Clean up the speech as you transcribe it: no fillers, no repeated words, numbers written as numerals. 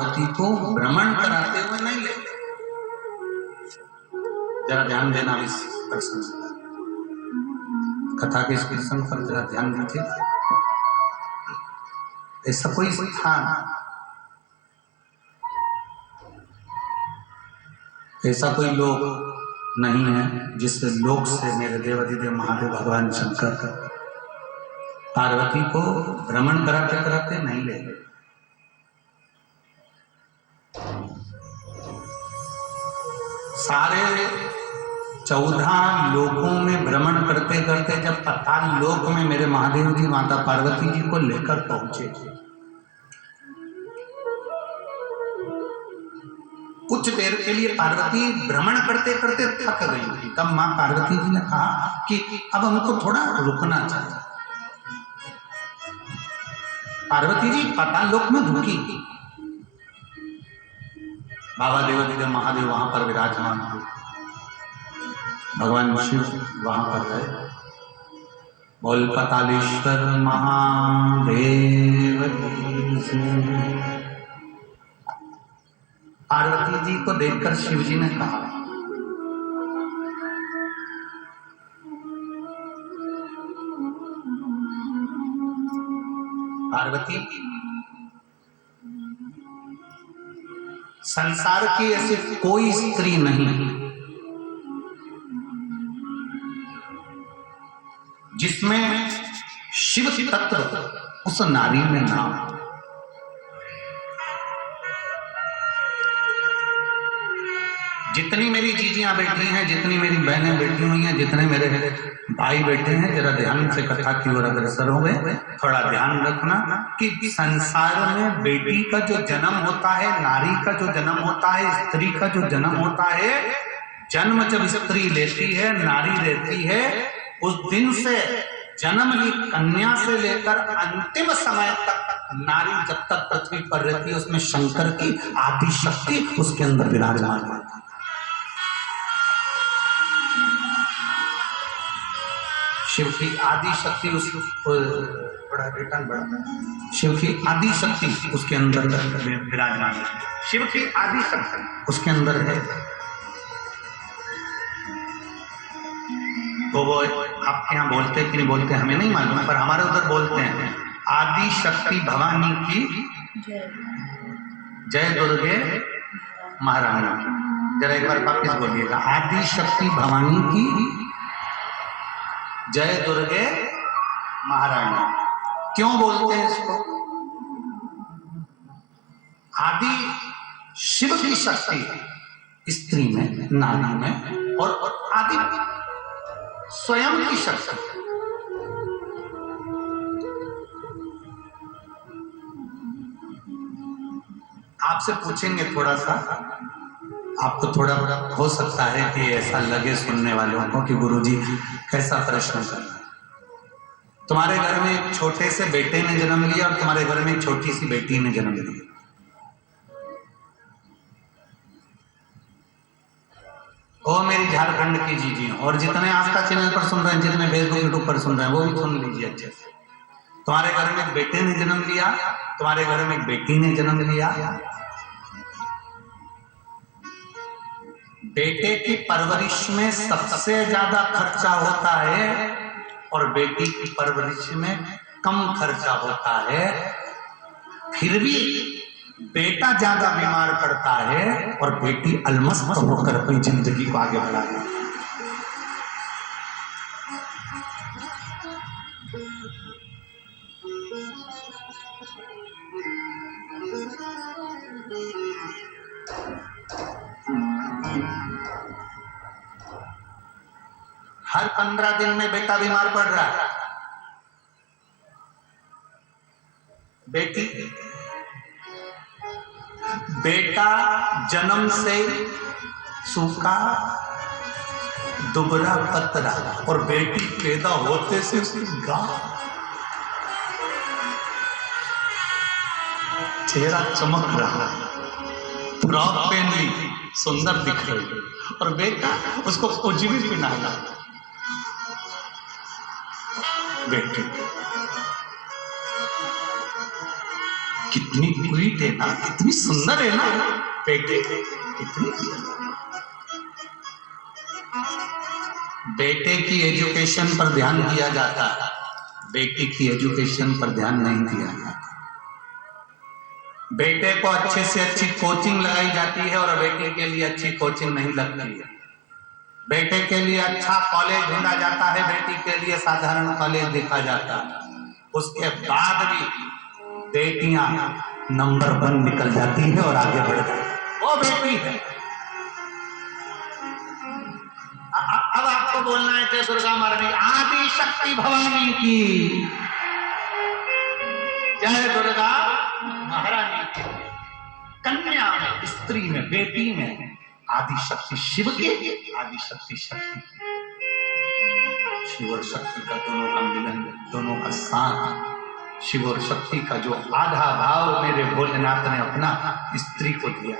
पति को भ्रमण कराते हुए नहीं ले। जरा ध्यान देना इस प्रसंग पर, कथा के इस प्रसंग पर जरा ध्यान दीजिए। ऐसा कोई स्थान, ऐसा कोई लोक नहीं है जिस लोक से मेरे देवाधिदेव महादेव भगवान शंकर पार्वती को भ्रमण कराते कराते नहीं ले। सारे 14 लोकों में भ्रमण करते करते जब पाताल लोक में मेरे महादेव जी माता पार्वती जी को लेकर पहुंचे, कुछ देर के लिए पार्वती भ्रमण करते करते थक गई थी। तब मां पार्वती जी ने कहा कि अब हमको थोड़ा रुकना चाहिए। पार्वती जी पाताल लोक में रुकी, बाबा देवाधिदेव महादेव वहां पर विराजमान हुए, भगवान शिव वहां पर गए। बोल पातालेश्वर महादेव। पार्वती जी को देखकर शिव जी ने कहा, पार्वती, संसार की ऐसी कोई स्त्री नहीं जिसमें शिव तत्व उस नारी में ना हो। जितनी मेरी जीजियां बैठी हैं, जितनी मेरी बहनें बैठी हुई हैं, जितने मेरे भाई बैठे हैं, जरा ध्यान से कथा की ओर अग्रसर हो गए। थोड़ा ध्यान रखना कि संसार में बेटी का जो जन्म होता है, नारी का जो जन्म होता है, स्त्री का जो जन्म होता है, जन्म जब स्त्री लेती है, नारी रहती है, उस दिन से जन्म ली कन्या से लेकर अंतिम समय तक नारी जब तक पृथ्वी पर रहती है, उसमें शंकर की आदि शक्ति उसके अंदर विराजमान है। शिव की आदि शक्ति शिव की आदि शक्ति उसके अंदर विराजमान है। शिव की आदि शक्ति उसके अंदर है। तो वो आपके यहाँ बोलते कि नहीं बोलते हमें नहीं मालूम है, पर हमारे उधर बोलते हैं आदि शक्ति भवानी की जय दुर्गे महारानी की। जरा एक बार वापिस बोलिएगा, आदि शक्ति भवानी की जय दुर्गे महारानी। क्यों बोलते हैं इसको? आदि शिव की शक्ति स्त्री में, नारी में, और आदि स्वयं की शक्ति। आपसे पूछेंगे थोड़ा सा, आपको थोड़ा हो सकता है कि ऐसा लगे सुनने वालों को कि गुरुजी कैसा प्रश्न कर रहे हैं। तुम्हारे घर में एक छोटे से बेटे ने जन्म लिया और तुम्हारे घर में एक छोटी सी बेटी ने जन्म लिया। ओ मेरी झारखंड की जीजी, और जितने आस्था चैनल पर सुन रहे हैं, जितने फेसबुक यूट्यूब पर सुन रहे हैं, वो भी सुन लीजिए अच्छे से। तुम्हारे घर में एक बेटे ने जन्म लिया, तुम्हारे घर में एक बेटी ने जन्म लिया। बेटे की परवरिश में सबसे ज्यादा खर्चा होता है और बेटी की परवरिश में कम खर्चा होता है। फिर भी बेटा ज्यादा बीमार पड़ता है और बेटी अलमस्त होकर अपनी जिंदगी को आगे बढ़ाती है। हर 15 दिन में बेटा बीमार पड़ रहा है। बेटा जन्म से सूखा दुबला पतला और बेटी पैदा होते से गांव, चेहरा चमक रहा, फ्रॉक पहन ली, सुंदर दिख रही, और बेटा उसको कुछ भी पहनाना। बेटी कितनी क्वीट है ना, कितनी सुंदर है ना बेटे, कितनी। बेटे की एजुकेशन पर ध्यान दिया जाता है, बेटी की एजुकेशन पर ध्यान नहीं दिया जाता। बेटे को अच्छे से अच्छी कोचिंग लगाई जाती है और बेटी के लिए अच्छी कोचिंग नहीं लगती है। बेटे के लिए अच्छा कॉलेज ढूंढा जाता है, बेटी के लिए साधारण कॉलेज देखा जाता है। उसके बाद भी बेटियां नंबर 1 निकल जाती है और आगे बढ़ जाती है, वो बेटी है। अब आपको बोलना है कि दुर्गा महारानी आदि शक्ति भवानी की जय, दुर्गा महारानी की। कन्या में, स्त्री में, बेटी में आदि शक्ति शिव के, आदि शक्ति शक्ति, शिव और शक्ति का दोनों का मिलन, दोनों का साथ, शिव और शक्ति का जो आधा भाव मेरे भोलेनाथ ने अपना स्त्री को दिया।